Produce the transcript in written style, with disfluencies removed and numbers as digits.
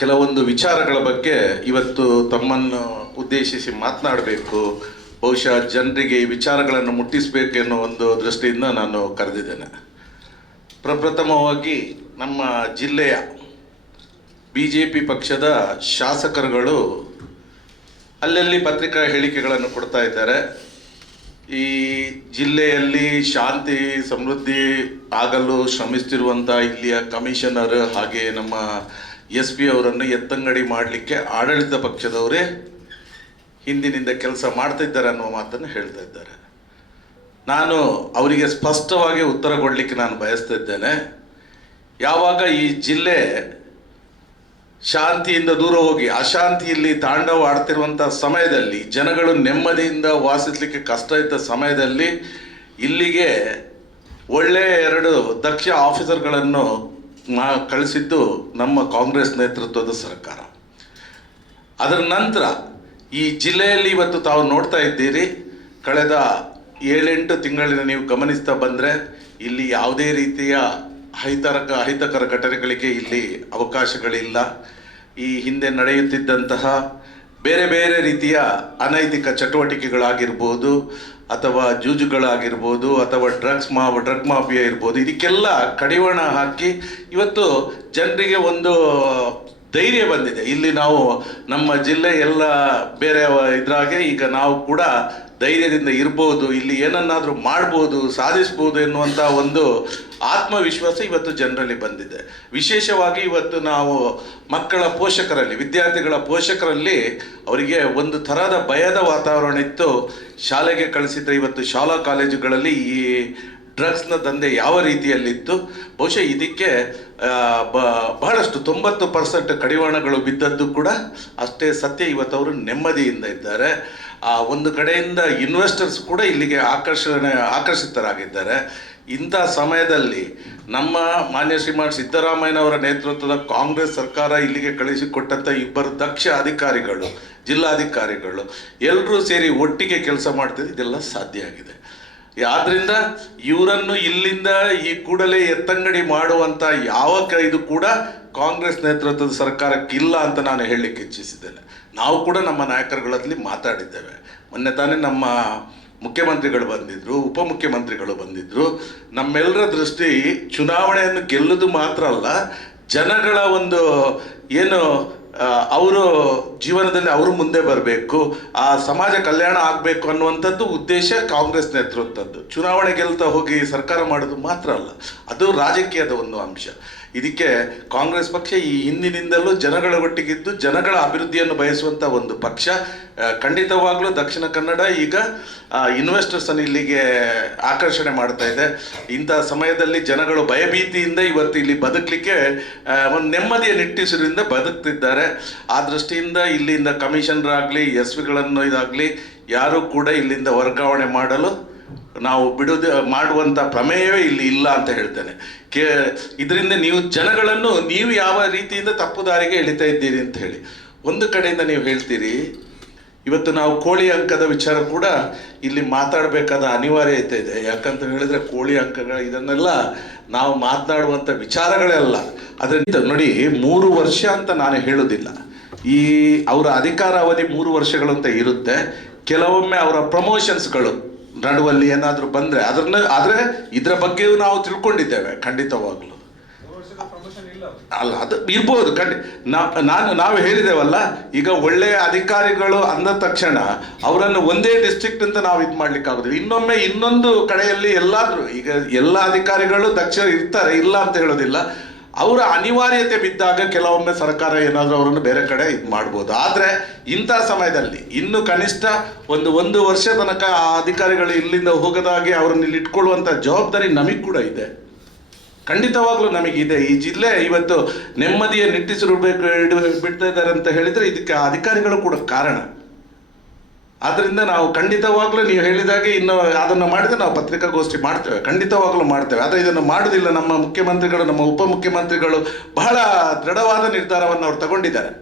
ಕೆಲವೊಂದು ವಿಚಾರಗಳ ಬಗ್ಗೆ ಇವತ್ತು ತಮ್ಮನ್ನು ಉದ್ದೇಶಿಸಿ ಮಾತನಾಡಬೇಕು, ಬಹುಶಃ ಜನರಿಗೆ ಈ ವಿಚಾರಗಳನ್ನು ಮುಟ್ಟಿಸಬೇಕು ಎನ್ನುವ ಒಂದು ದೃಷ್ಟಿಯಿಂದ ನಾನು ಕರೆದಿದ್ದೇನೆ. ಪ್ರಪ್ರಥಮವಾಗಿ ನಮ್ಮ ಜಿಲ್ಲೆಯ BJP ಪಕ್ಷದ ಶಾಸಕರುಗಳು ಅಲ್ಲಲ್ಲಿ ಪತ್ರಿಕಾ ಹೇಳಿಕೆಗಳನ್ನು ಕೊಡ್ತಾ ಇದ್ದಾರೆ. ಈ ಜಿಲ್ಲೆಯಲ್ಲಿ ಶಾಂತಿ ಸಮೃದ್ಧಿ ಆಗಲು ಶ್ರಮಿಸ್ತಿರುವಂಥ ಇಲ್ಲಿಯ ಕಮಿಷನರ್ ಹಾಗೆ ನಮ್ಮ SP ಅವರನ್ನು ಎತ್ತಂಗಡಿ ಮಾಡಲಿಕ್ಕೆ ಆಡಳಿತ ಪಕ್ಷದವರೇ ಹಿಂದಿನಿಂದ ಕೆಲಸ ಮಾಡ್ತಿದ್ದಾರೆ ಅನ್ನುವ ಮಾತನ್ನು ಹೇಳ್ತಾ ಇದ್ದಾರೆ. ನಾನು ಅವರಿಗೆ ಸ್ಪಷ್ಟವಾಗಿ ಉತ್ತರ ಕೊಡಲಿಕ್ಕೆ ನಾನು ಬಯಸ್ತಾ ಇದ್ದೇನೆ. ಯಾವಾಗ ಈ ಜಿಲ್ಲೆ ಶಾಂತಿಯಿಂದ ದೂರ ಹೋಗಿ ಅಶಾಂತಿಯಲ್ಲಿ ತಾಂಡವ ಆಡ್ತಿರುವಂಥ ಸಮಯದಲ್ಲಿ, ಜನಗಳು ನೆಮ್ಮದಿಯಿಂದ ವಾಸಿಸಲಿಕ್ಕೆ ಕಷ್ಟ ಇದ್ದ ಸಮಯದಲ್ಲಿ ಇಲ್ಲಿಗೆ ಒಳ್ಳೆಯ 2 ದಕ್ಷ ಆಫೀಸರ್ಗಳನ್ನು ಕಳಿಸಿದ್ದು ನಮ್ಮ ಕಾಂಗ್ರೆಸ್ ನೇತೃತ್ವದ ಸರ್ಕಾರ. ಅದರ ನಂತರ ಈ ಜಿಲ್ಲೆಯಲ್ಲಿ ಇವತ್ತು ತಾವು ನೋಡ್ತಾ ಇದ್ದೀರಿ, ಕಳೆದ 7-8 ತಿಂಗಳಿನ ನೀವು ಗಮನಿಸ್ತಾ ಬಂದರೆ ಇಲ್ಲಿ ಯಾವುದೇ ರೀತಿಯ ಅಹಿತಕರ ಘಟನೆಗಳಿಗೆ ಇಲ್ಲಿ ಅವಕಾಶಗಳಿಲ್ಲ. ಈ ಹಿಂದೆ ನಡೆಯುತ್ತಿದ್ದಂತಹ ಬೇರೆ ಬೇರೆ ರೀತಿಯ ಅನೈತಿಕ ಚಟುವಟಿಕೆಗಳಾಗಿರ್ಬೋದು, ಅಥವಾ ಜೂಜುಗಳಾಗಿರ್ಬೋದು, ಅಥವಾ ಡ್ರಗ್ ಮಾಫಿಯಾ ಇರ್ಬೋದು, ಇದಕ್ಕೆಲ್ಲ ಕಡಿವಾಣ ಹಾಕಿ ಇವತ್ತು ಜನರಿಗೆ ಒಂದು ಧೈರ್ಯ ಬಂದಿದೆ. ಇಲ್ಲಿ ನಾವು ನಮ್ಮ ಜಿಲ್ಲೆ ಎಲ್ಲ ಬೇರೆ ಇದ್ರಾಗೆ ಈಗ ನಾವು ಕೂಡ ಧೈರ್ಯದಿಂದ ಇರ್ಬೋದು, ಇಲ್ಲಿ ಏನನ್ನಾದರೂ ಮಾಡ್ಬೋದು, ಸಾಧಿಸ್ಬೋದು ಎನ್ನುವಂಥ ಒಂದು ಆತ್ಮವಿಶ್ವಾಸ ಇವತ್ತು ಜನರಲ್ಲಿ ಬಂದಿದೆ. ವಿಶೇಷವಾಗಿ ಇವತ್ತು ನಾವು ಮಕ್ಕಳ ಪೋಷಕರಲ್ಲಿ, ವಿದ್ಯಾರ್ಥಿಗಳ ಪೋಷಕರಲ್ಲಿ ಅವರಿಗೆ ಒಂದು ಥರದ ಭಯದ ವಾತಾವರಣ ಇತ್ತು. ಶಾಲೆಗೆ ಕಳಿಸಿದ್ರೆ ಇವತ್ತು ಶಾಲಾ ಕಾಲೇಜುಗಳಲ್ಲಿ ಈ ಡ್ರಗ್ಸ್ನ ದಂಧೆ ಯಾವ ರೀತಿಯಲ್ಲಿತ್ತು, ಬಹುಶಃ ಇದಕ್ಕೆ ಬಹಳಷ್ಟು 90% ಕಡಿವಾಣಗಳು ಬಿದ್ದದ್ದು ಕೂಡ ಅಷ್ಟೇ ಸತ್ಯ. ಇವತ್ತು ಅವರು ನೆಮ್ಮದಿಯಿಂದ ಇದ್ದಾರೆ. ಒಂದು ಕಡೆಯಿಂದ ಇನ್ವೆಸ್ಟರ್ಸ್ ಕೂಡ ಇಲ್ಲಿಗೆ ಆಕರ್ಷಿತರಾಗಿದ್ದಾರೆ. ಇಂಥ ಸಮಯದಲ್ಲಿ ನಮ್ಮ ಮಾನ್ಯ ಶ್ರೀಮಾನ್ ಸಿದ್ದರಾಮಯ್ಯನವರ ನೇತೃತ್ವದ ಕಾಂಗ್ರೆಸ್ ಸರ್ಕಾರ ಇಲ್ಲಿಗೆ ಕಳಿಸಿಕೊಟ್ಟಂಥ 2 ದಕ್ಷ ಅಧಿಕಾರಿಗಳು, ಜಿಲ್ಲಾಧಿಕಾರಿಗಳು ಎಲ್ಲರೂ ಸೇರಿ ಒಟ್ಟಿಗೆ ಕೆಲಸ ಮಾಡ್ತಿದ್ದು ಇದೆಲ್ಲ ಸಾಧ್ಯ ಆಗಿದೆ. ಆದ್ದರಿಂದ ಇವರನ್ನು ಇಲ್ಲಿಂದ ಈ ಕೂಡಲೇ ಎತ್ತಂಗಡಿ ಮಾಡುವಂಥ ಯಾವ ಇದು ಕೂಡ ಕಾಂಗ್ರೆಸ್ ನೇತೃತ್ವದ ಸರ್ಕಾರಕ್ಕಿಲ್ಲ ಅಂತ ನಾನು ಹೇಳಲಿಕ್ಕೆ ಇಚ್ಛಿಸಿದ್ದೇನೆ. ನಾವು ಕೂಡ ನಮ್ಮ ನಾಯಕರುಗಳಲ್ಲಿ ಮಾತಾಡಿದ್ದೇವೆ. ಮೊನ್ನೆ ತಾನೇ ನಮ್ಮ ಮುಖ್ಯಮಂತ್ರಿಗಳು ಬಂದಿದ್ದರು, ಉಪಮುಖ್ಯಮಂತ್ರಿಗಳು ಬಂದಿದ್ದರು. ನಮ್ಮೆಲ್ಲರ ದೃಷ್ಟಿ ಚುನಾವಣೆಯನ್ನು ಗೆಲ್ಲುವುದು ಮಾತ್ರ ಅಲ್ಲ, ಜನಗಳ ಒಂದು ಏನು ಅವರು ಜೀವನದಲ್ಲಿ ಅವರು ಮುಂದೆ ಬರಬೇಕು, ಆ ಸಮಾಜ ಕಲ್ಯಾಣ ಆಗಬೇಕು ಅನ್ನುವಂಥದ್ದು ಉದ್ದೇಶ ಕಾಂಗ್ರೆಸ್ ನೇತೃತ್ವದ್ದು. ಚುನಾವಣೆ ಗೆಲ್ತಾ ಹೋಗಿ ಸರ್ಕಾರ ಮಾಡೋದು ಮಾತ್ರ ಅಲ್ಲ, ಅದು ರಾಜಕೀಯದ ಒಂದು ಅಂಶ. ಇದಕ್ಕೆ ಕಾಂಗ್ರೆಸ್ ಪಕ್ಷ ಈ ಹಿಂದಿನಿಂದಲೂ ಜನಗಳ ಒಟ್ಟಿಗಿದ್ದು ಜನಗಳ ಅಭಿವೃದ್ಧಿಯನ್ನು ಬಯಸುವಂಥ ಒಂದು ಪಕ್ಷ. ಖಂಡಿತವಾಗ್ಲೂ ದಕ್ಷಿಣ ಕನ್ನಡ ಈಗ ಇನ್ವೆಸ್ಟರ್ಸನ್ನು ಇಲ್ಲಿಗೆ ಆಕರ್ಷಣೆ ಮಾಡ್ತಾ ಇದೆ. ಇಂಥ ಸಮಯದಲ್ಲಿ ಜನಗಳು ಭಯಭೀತಿಯಿಂದ ಇವತ್ತು ಇಲ್ಲಿ ಬದುಕಲಿಕ್ಕೆ ಒಂದು ನೆಮ್ಮದಿಯ ನಿಟ್ಟಿಸಿರಿಂದ ಬದುಕ್ತಿದ್ದಾರೆ. ಆ ದೃಷ್ಟಿಯಿಂದ ಇಲ್ಲಿಂದ ಕಮಿಷನರ್ ಆಗಲಿ, SPಗಳನ್ನು ಇದಾಗಲಿ ಯಾರೂ ಕೂಡ ಇಲ್ಲಿಂದ ವರ್ಗಾವಣೆ ಮಾಡಲು ನಾವು ಮಾಡುವಂಥ ಪ್ರಮೇಯವೇ ಇಲ್ಲಿ ಇಲ್ಲ ಅಂತ ಹೇಳ್ತೇನೆ. ಇದರಿಂದ ನೀವು ಜನಗಳನ್ನು ನೀವು ಯಾವ ರೀತಿಯಿಂದ ತಪ್ಪು ದಾರಿಗೆ ಎಳಿತಾ ಇದ್ದೀರಿ ಅಂತ ಹೇಳಿ ಒಂದು ಕಡೆಯಿಂದ ನೀವು ಹೇಳ್ತೀರಿ. ಇವತ್ತು ನಾವು ಕೋಳಿ ಅಂಕದ ವಿಚಾರ ಕೂಡ ಇಲ್ಲಿ ಮಾತಾಡಬೇಕಾದ ಅನಿವಾರ್ಯತೆ ಇದೆ. ಯಾಕಂತ ಹೇಳಿದ್ರೆ ಕೋಳಿ ಅಂಕಗಳ ಇದನ್ನೆಲ್ಲ ನಾವು ಮಾತನಾಡುವಂಥ ವಿಚಾರಗಳೇ ಅಲ್ಲ. ಅದರಿಂದ ನೋಡಿ, 3 ವರ್ಷ ಅಂತ ನಾನು ಹೇಳೋದಿಲ್ಲ. ಈ ಅವರ ಅಧಿಕಾರ ಅವಧಿ 3 ವರ್ಷಗಳು ಅಂತ ಇರುತ್ತೆ. ಕೆಲವೊಮ್ಮೆ ಅವರ ಪ್ರಮೋಷನ್ಸ್ಗಳು ನಡುವಲ್ಲಿ ಏನಾದರೂ ಬಂದರೆ ಆದರೆ ಇದರ ಬಗ್ಗೆಯೂ ನಾವು ತಿಳ್ಕೊಂಡಿದ್ದೇವೆ. ಖಂಡಿತವಾಗ್ಲೂ ಅಲ್ಲ, ಅದು ಇರ್ಬೋದು. ನಾವು ಹೇಳಿದ್ದೇವಲ್ಲ, ಈಗ ಒಳ್ಳೆಯ ಅಧಿಕಾರಿಗಳು ಅಂದ ತಕ್ಷಣ ಅವರನ್ನು ಒಂದೇ ಡಿಸ್ಟ್ರಿಕ್ಟ್ ಅಂತ ನಾವು ಇದು ಮಾಡ್ಲಿಕ್ಕಾಗೋದಿಲ್ಲ. ಇನ್ನೊಮ್ಮೆ ಇನ್ನೊಂದು ಕಡೆಯಲ್ಲಿ ಎಲ್ಲಾದರೂ, ಈಗ ಎಲ್ಲ ಅಧಿಕಾರಿಗಳು ದಕ್ಷ ಇರ್ತಾರೆ, ಇಲ್ಲ ಅಂತ ಹೇಳೋದಿಲ್ಲ. ಅವರ ಅನಿವಾರ್ಯತೆ ಬಿದ್ದಾಗ ಕೆಲವೊಮ್ಮೆ ಸರ್ಕಾರ ಏನಾದರೂ ಅವರನ್ನು ಬೇರೆ ಕಡೆ ಇದು ಮಾಡ್ಬೋದು. ಆದರೆ ಇಂಥ ಸಮಯದಲ್ಲಿ ಇನ್ನು ಕನಿಷ್ಠ ಒಂದು ವರ್ಷ ತನಕ ಆ ಅಧಿಕಾರಿಗಳು ಇಲ್ಲಿಂದ ಹೋಗದಾಗೆ ಅವರನ್ನು ಇಲ್ಲಿ ಇಟ್ಕೊಳ್ಳುವಂಥ ಜವಾಬ್ದಾರಿ ನಮಗೆ ಕೂಡ ಇದೆ. ಖಂಡಿತವಾಗ್ಲೂ ನಮಗಿದೆ. ಈ ಜಿಲ್ಲೆ ಇವತ್ತು ನೆಮ್ಮದಿಯ ನಿಟ್ಟಿಸಿರು ಬಿಡ್ತಾ ಇದ್ದಾರೆ ಅಂತ ಹೇಳಿದರೆ ಇದಕ್ಕೆ ಅಧಿಕಾರಿಗಳು ಕೂಡ ಕಾರಣ. ಆದ್ದರಿಂದ ನಾವು ಖಂಡಿತವಾಗ್ಲೂ ನೀವು ಹೇಳಿದಾಗೆ ಇನ್ನು ಅದನ್ನು ಮಾಡಿದರೆ ನಾವು ಪತ್ರಿಕಾಗೋಷ್ಠಿ ಮಾಡ್ತೇವೆ, ಖಂಡಿತವಾಗ್ಲೂ ಮಾಡ್ತೇವೆ. ಆದರೆ ಇದನ್ನು ಮಾಡೋದಿಲ್ಲ. ನಮ್ಮ ಮುಖ್ಯಮಂತ್ರಿಗಳು, ನಮ್ಮ ಉಪಮುಖ್ಯಮಂತ್ರಿಗಳು ಬಹಳ ದೃಢವಾದ ನಿರ್ಧಾರವನ್ನು ಅವರು ತಗೊಂಡಿದ್ದಾರೆ.